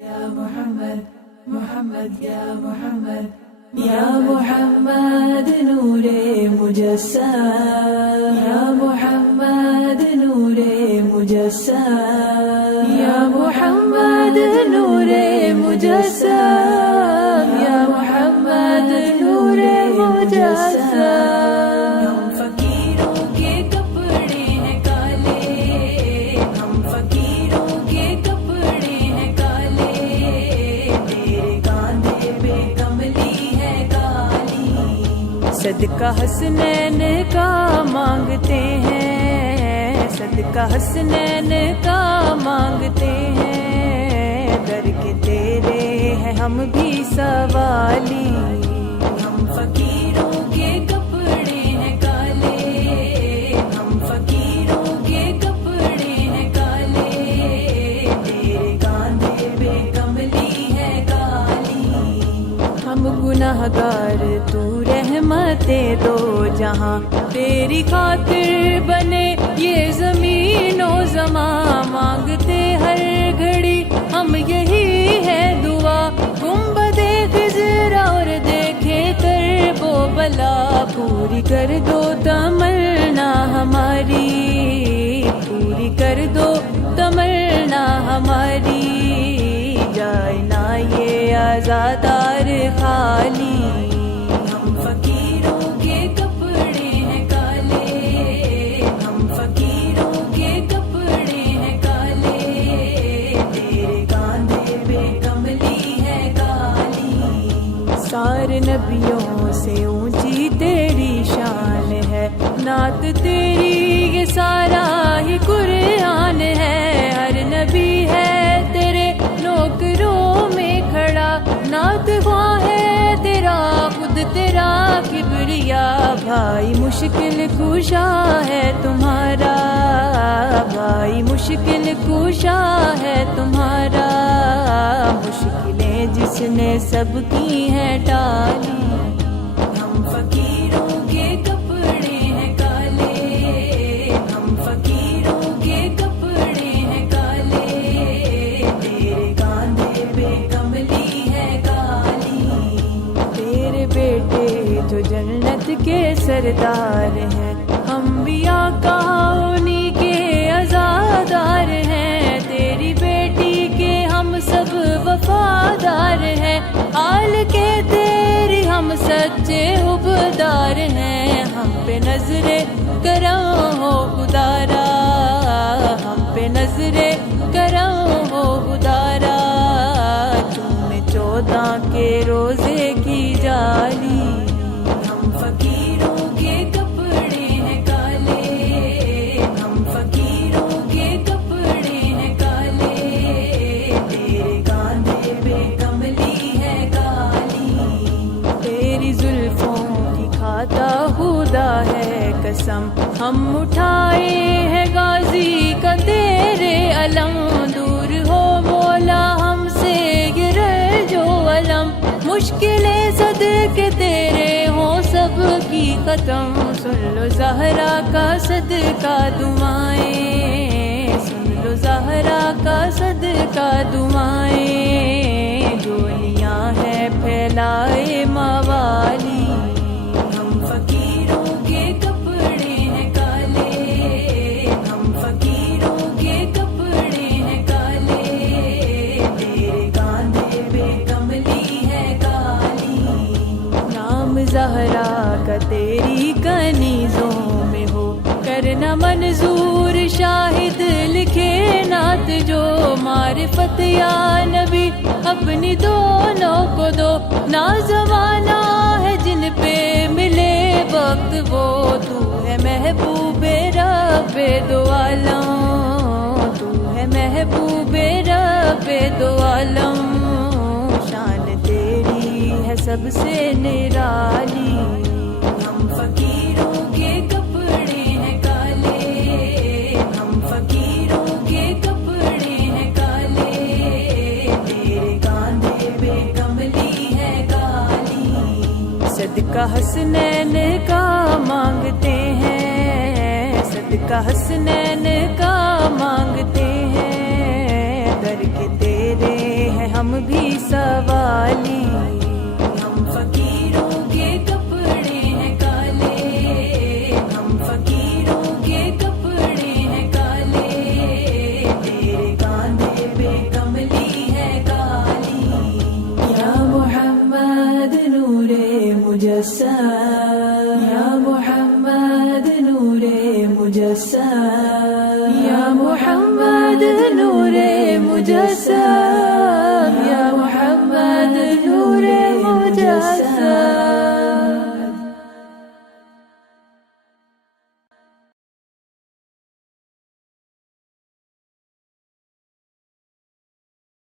يا محمد محمد يا محمد يا محمد نور مجسم يا محمد نور مجسم يا محمد نور مجسم يا محمد نور مجسم ہم فقیروں کے کپڑے ہیں کالے ہم فقیروں کے کپڑے ہیں کالے تیرے کاندھے پہ کملی ہے کالی صدقہ حسنین کا مانگتے ہیں صدقہ حسنین کا مانگتے ہیں در کے تیرے ہیں ہم بھی سوالی ہم فقیروں کے کپڑے ہیں کالے ہم فقیروں کے کپڑے ہیں کالے تیرے کاندھے پہ کملی ہے کالی ہم گناہ گار تو رحمت دو جہاں تیری خاطر بنے یہ زمین و زمان مانگتے ہر گھڑی ہم یہی ہے دعا گنبد خضر اور دیکھے کرب و بلا پوری کر دو تمنا ہماری پوری کر دو تمنا ہماری جائے نہ یہ آزادار خالی ہم فقیروں کے کپڑے ہیں کالے ہم فقیروں کے کپڑے ہیں کالے تیرے کاندھے پہ کملی ہے کالی سارے نبیوں سے اونچی تیری شان ہے نعت تیری یہ سارا ہی قرآن ہے ہر نبی ہے تیرے نوکروں میں کھڑا نعت خواہ ہے تیرا خود تیرا کبریا بھائی مشکل کشا ہے تمہارا بھائی مشکل کشا ہے تمہارا مشکلیں جس نے سب کی ہیں ٹالی ہم فقیروں کے کپڑے ہیں کالے ہم فقیروں کے کپڑے ہیں کالے تیرے کاندھے پہ کملی ہے کالی تیرے بیٹے جو جنت کے سردار ہیں انبیاء کا انہی کے عزادار ہیں تیری بیٹی کے ہم سب وفادار ہیں آل کے تیری ہم سچے حبدار ہیں ہم پہ نظر کرم ہو خدارا ہم پہ نظر کرم ہو خدارا تم 14 کے روزے کی جالی ہم فقیروں کے کپڑے ہیں کالے ہم فقیروں کے کپڑے ہیں کالے تیرے کاندھے پہ کملی ہے کالی تیری زلفوں کی کھاتا خدا ہے قسم ہم اٹھائے ہیں غازی کا تیرے علم دور ہو مولا ہم سے یہ رنجو علم مشکلیں صدقے تیرے ہوں سب کی ختم سن لو زہرا کا صدقہ دعائیں سن لو زہرا کا صدقہ دعائیں جولیاں ہیں پھیلائے موالی ہم فقیروں کے کپڑے ہیں کالے ہم فقیروں کے کپڑے ہیں کالے تیرے کاندھے پہ کملی ہے کالی نام زہرا کا تیری کنیزوں میں ہو کرنا منظور شاہد لکھے نعت جو معرفت یا نبی اپنی دونوں کو دو نا زمانہ ہے جن پہ ملے وقت وہ تو ہے محبوب رب دو عالم تو ہے محبوب رب دو عالم شان تیری ہے سب سے نرالی ہم فقیروں کے کپڑے ہیں کالے ہم فقیروں کے کپڑے ہیں کالے تیرے کاندھے پہ کملی ہے کالی صدقہ حسنین کا مانگتے ہیں صدقہ حسنین کا مانگتے ہیں در کے تیرے ہیں ہم بھی سوالی، ہم فقیروں کے کپڑے ہیں کالے، ہم فقیروں کے کپڑے ہیں کالے، تیرے کاندھے پہ کملی ہے کالی، یا محمد نور مجسم